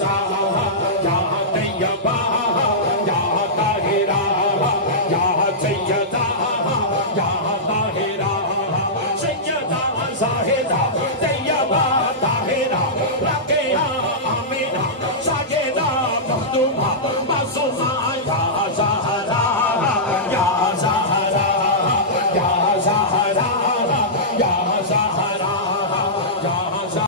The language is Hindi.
सा या तैयबा या ताहिरा या सैयदा या ताहिरा सैयदा साहिदा तैयबा ताहिरा रकेया आमीना साजिदा मखदूमा मासूमा